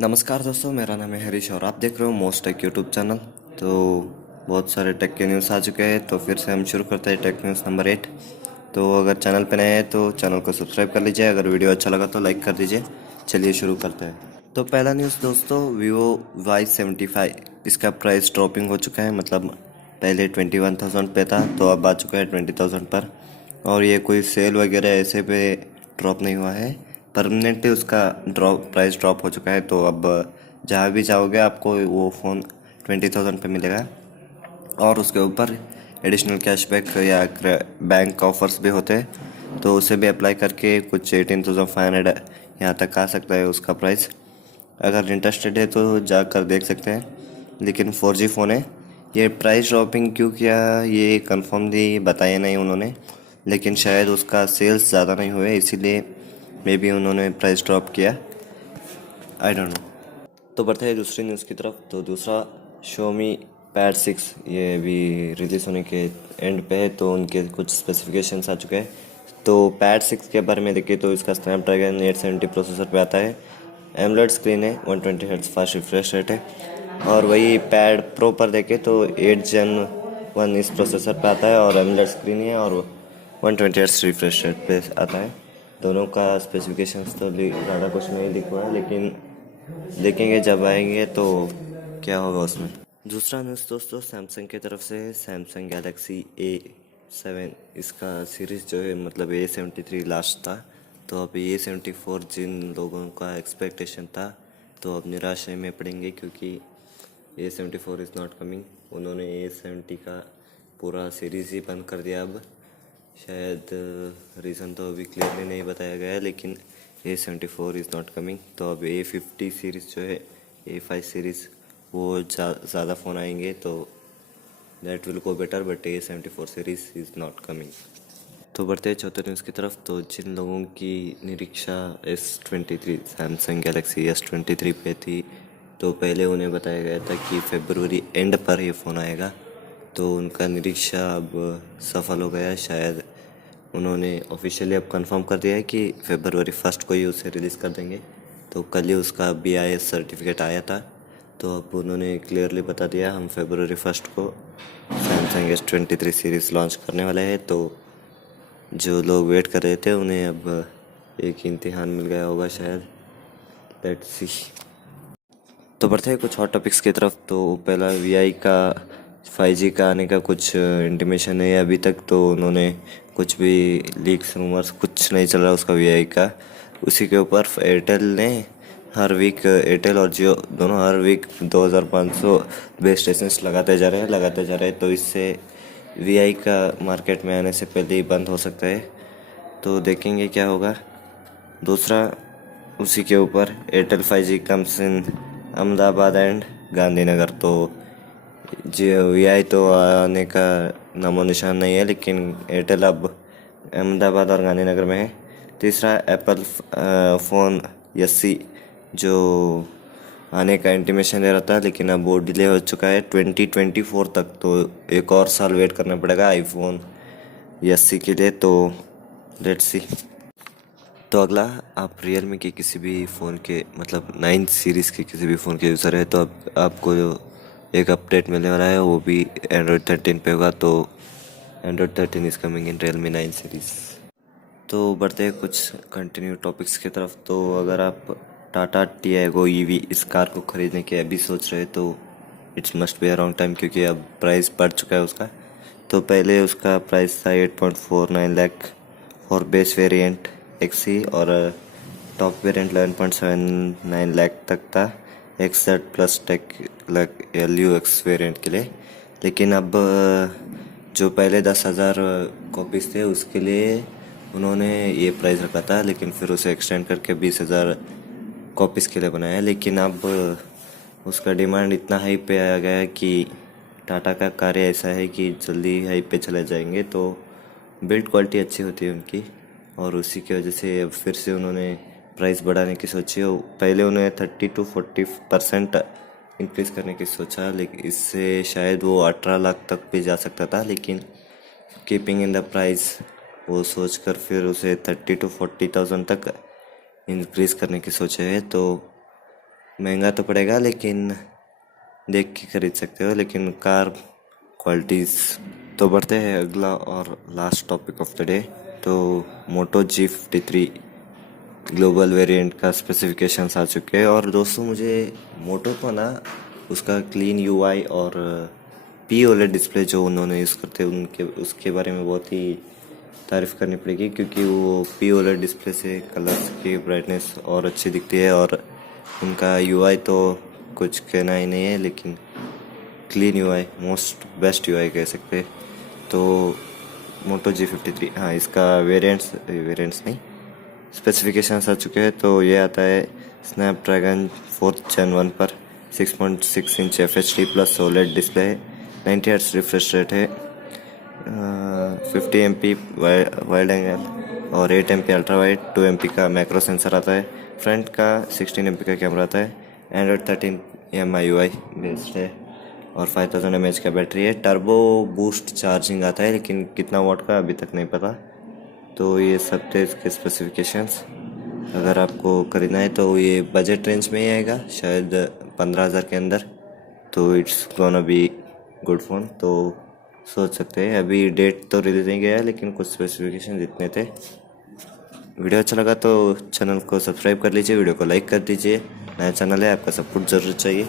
नमस्कार दोस्तों, मेरा नाम है हरीश और आप देख रहे हो मोस्ट टेक यूट्यूब चैनल। तो बहुत सारे टेक के न्यूज़ आ चुके हैं, तो फिर से हम शुरू करते हैं टेक न्यूज़ नंबर 8। तो अगर चैनल पे नए हैं तो चैनल को सब्सक्राइब कर लीजिए, अगर वीडियो अच्छा लगा तो लाइक कर दीजिए। चलिए शुरू करते हैं। तो पहला न्यूज़ दोस्तों, वीवो Y75 इसका प्राइस ड्रॉपिंग हो चुका है। मतलब पहले 21,000 पे था, तो अब आ चुका है 20,000 पर। और ये कोई सेल वगैरह ऐसे पे ड्रॉप नहीं हुआ है, परमानेंटली उसका प्राइस ड्रॉप हो चुका है। तो अब जहाँ भी जाओगे आपको वो फ़ोन 20,000 पे मिलेगा। और उसके ऊपर एडिशनल कैशबैक या बैंक ऑफर्स भी होते हैं, तो उसे भी अप्लाई करके कुछ 18,500 यहाँ तक आ सकता है उसका प्राइस। अगर इंटरेस्टेड है तो जाकर देख सकते हैं। लेकिन 4G फ़ोन है। ये प्राइस ड्रॉपिंग क्यों किया ये कंफर्मली बताया नहीं उन्होंने, लेकिन शायद उसका सेल्स ज़्यादा नहीं हुए इसीलिए मे बी उन्होंने प्राइस ड्रॉप किया। I don't know. तो बढ़ते हैं दूसरी न्यूज़ की तरफ। तो दूसरा, Xiaomi पैड 6 ये भी रिलीज़ होने के एंड पे है, तो उनके कुछ स्पेसिफिकेशंस आ चुके हैं। तो पैड 6 के बारे में देखिए तो इसका स्नैपड्रैगन 870 प्रोसेसर पे आता है। एमोलेड स्क्रीन है, 120 हर्ट्ज फास्ट रिफ्रेश रेट है। और वही पैड प्रो पर देखें तो 8 Gen 1 इस प्रोसेसर पे आता है और एमोलेड स्क्रीन है और 120 हर्ट्ज रिफ्रेश रेट पे आता है। दोनों का स्पेसिफिकेशंस तो ज़्यादा कुछ नहीं लिखा हुआ है, लेकिन देखेंगे जब आएंगे तो क्या होगा उसमें। दूसरा न्यूज़ दोस्तों सैमसंग की तरफ से है। सैमसंग गैलेक्सी A7 इसका सीरीज़ जो है, मतलब A73 लास्ट था, तो अब A74 जिन लोगों का एक्सपेक्टेशन था तो अब निराशा में पड़ेंगे, क्योंकि A74 इज़ नॉट कमिंग। उन्होंने A70 का पूरा सीरीज़ ही बंद कर दिया अब। शायद रीज़न तो अभी क्लियरली नहीं बताया गया है, लेकिन A74 इज़ नॉट कमिंग। तो अब A50 सीरीज़ जो है, A5 सीरीज़, वो ज़्यादा फ़ोन आएंगे तो that will go better, but A74 series is not coming. तो बढ़ते हैं चौथे न्यूज़ की तरफ। तो जिन लोगों की निरीक्षा S23 सैमसंग गैलेक्सी S23 पे थी, तो पहले उन्हें बताया गया था कि फरवरी एंड पर ये फ़ोन आएगा, तो उनका निरीक्षा अब सफल हो गया है। शायद उन्होंने ऑफिशियली अब कंफर्म कर दिया है कि फरवरी 1 को ही उसे रिलीज़ कर देंगे। तो कल ही उसका BIS सर्टिफिकेट आया था, तो अब उन्होंने क्लियरली बता दिया हम फरवरी 1 को सैमसंग S23 सीरीज़ लॉन्च करने वाले हैं। तो जो लोग वेट कर रहे थे उन्हें अब एक इम्तिहान मिल गया होगा शायद। Let's see. तो बढ़ते हैं कुछ हॉट टॉपिक्स की तरफ। तो पहला VI का 5G का आने का कुछ इंटीमेशन है अभी तक, तो उन्होंने कुछ भी लीक्स रूमर्स कुछ नहीं चल रहा उसका VI का। उसी के ऊपर एयरटेल ने हर वीक, एयरटेल और जियो दोनों हर वीक 2,500 बेस स्टेशंस लगाते जा रहे हैं। तो इससे VI का मार्केट में आने से पहले ही बंद हो सकता है, तो देखेंगे क्या होगा। दूसरा, उसी के ऊपर Airtel 5G comes in Ahmedabad and Gandhinagar. तो जी VI तो आने का नामो निशान नहीं है, लेकिन एयरटेल अब अहमदाबाद और गांधीनगर में है। तीसरा, एप्पल फ़ोन SE जो आने का इंटीमेशन दे रहा था, लेकिन अब वो डिले हो चुका है 2024 तक। तो एक और साल वेट करना पड़ेगा आईफोन SE के लिए। तो लेट्स सी। तो अगला, आप रियलमी के किसी भी फ़ोन के, मतलब 9 सीरीज़ के किसी भी फ़ोन के यूज़र है, तो अब आपको जो एक अपडेट मिलने वाला है वो भी एंड्रॉयड 13 पे होगा। तो Android 13 is coming in Realme 9 series. तो बढ़ते हैं कुछ कंटिन्यू टॉपिक्स की तरफ। तो अगर आप टाटा टियागो EV इस कार को ख़रीदने के अभी सोच रहे तो it's must be a wrong time, क्योंकि अब प्राइस बढ़ चुका है उसका। तो पहले उसका प्राइस था 8.49 lakh for base variant XE, और टॉप वेरिएंट 11.79 लाख तक था XZ plus tech LUX variant के लिए। लेकिन अब जो पहले 10,000 कॉपीज़ थे उसके लिए उन्होंने ये प्राइस रखा था, लेकिन फिर उसे एक्सटेंड करके 20,000 कॉपीज़ के लिए बनाया। लेकिन अब उसका डिमांड इतना हाई पे आ गया है कि टाटा का कार्य ऐसा है कि जल्दी हाई पे चले जाएंगे। तो बिल्ड क्वालिटी अच्छी होती है उनकी, और उसी की वजह से अब फिर से उन्होंने प्राइस बढ़ाने की सोची हो। पहले उन्होंने 30 to 40% इंक्रीज़ करने की सोचा, लेकिन इससे शायद वो 18 लाख तक भी जा सकता था, लेकिन कीपिंग इन द प्राइस वो सोचकर फिर उसे 30 to 40,000 तक इंक्रीज़ करने की सोचे है। तो महंगा तो पड़ेगा लेकिन देख के खरीद सकते हो, लेकिन कार क्वालिटीज़ तो बढ़ते हैं। अगला और last topic of the day, तो मोटो G53 ग्लोबल वेरिएंट का स्पेसिफिकेशंस आ चुके हैं। और दोस्तों मुझे मोटो को ना उसका क्लीन यूआई और पी ओलेड डिस्प्ले जो उन्होंने यूज़ करते हैं उनके उसके बारे में बहुत ही तारीफ़ करनी पड़ेगी, क्योंकि वो पी ओलेड डिस्प्ले से कलर्स की ब्राइटनेस और अच्छी दिखती है। और उनका यूआई तो कुछ कहना ही नहीं है, लेकिन clean UI, most best UI कह सकते हैं। तो मोटो G53, हाँ इसका वेरिएंट्स नहीं, स्पेसिफिकेशंस आ चुके हैं। तो ये आता है स्नैपड्रैगन 4th Gen 1 पर 6.6 inch FHD plus OLED display है, 90 हर्ट्ज रिफ्रेश रेट है, 50 MP वाइड एंगल और 8 MP अल्ट्रा वाइड, 2 MP का मैक्रो सेंसर आता है, फ्रंट का 16 MP का कैमरा आता है, एंड्रॉयड 13 MIUI बेस्ड है और 5000 mAh का बैटरी है। टर्बो बूस्ट चार्जिंग आता है, लेकिन कितना वाट का अभी तक नहीं पता। तो ये सब थे इसके स्पेसिफिकेशंस। अगर आपको खरीदना है तो ये बजट रेंज में ही आएगा, शायद 15,000 के अंदर। तो it's gonna be good phone, तो सोच सकते हैं। अभी डेट तो रिलीज नहीं गया है, लेकिन कुछ स्पेसिफिकेशन इतने थे। वीडियो अच्छा लगा तो चैनल को सब्सक्राइब कर लीजिए, वीडियो को लाइक कर दीजिए। नया चैनल है, आपका सपोर्ट ज़रूर चाहिए।